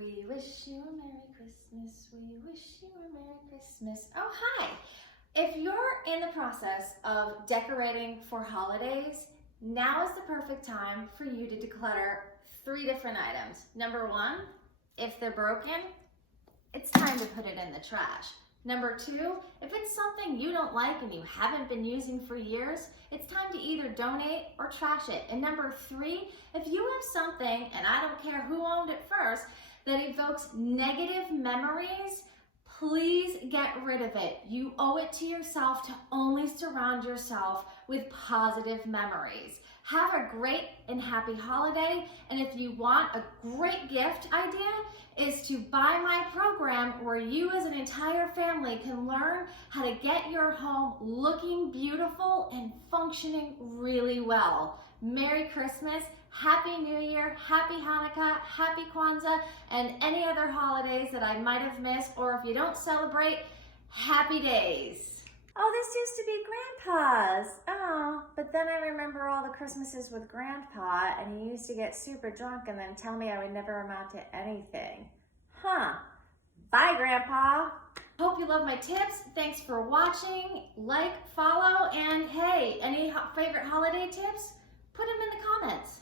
We wish you a Merry Christmas. We wish you a Merry Christmas. Oh, hi. If you're in the process of decorating for holidays, now is the perfect time for you to declutter 3 different items. Number 1, if they're broken, it's time to put it in the trash. Number 2, if it's something you don't like and you haven't been using for years, it's time to either donate or trash it. And number 3, if you have something, and I don't care who owned it first, that evokes negative memories, please get rid of it. You owe it to yourself to only surround yourself with positive memories. Have a great and happy holiday. And if you want a great gift idea, is to buy my program where you as an entire family can learn how to get your home looking beautiful and functioning really well. Merry Christmas, Happy New Year, Happy Hanukkah, Happy Kwanzaa, and any other holidays that I might have missed, or if you don't celebrate, happy days. Oh, this used to be Grandpa's. Oh, but then I remember all the Christmases with Grandpa, and he used to get super drunk and then tell me I would never amount to anything. Huh. Bye, Grandpa. Hope you love my tips. Thanks for watching. Like, follow, and hey, any favorite holiday tips? Put them in the comments.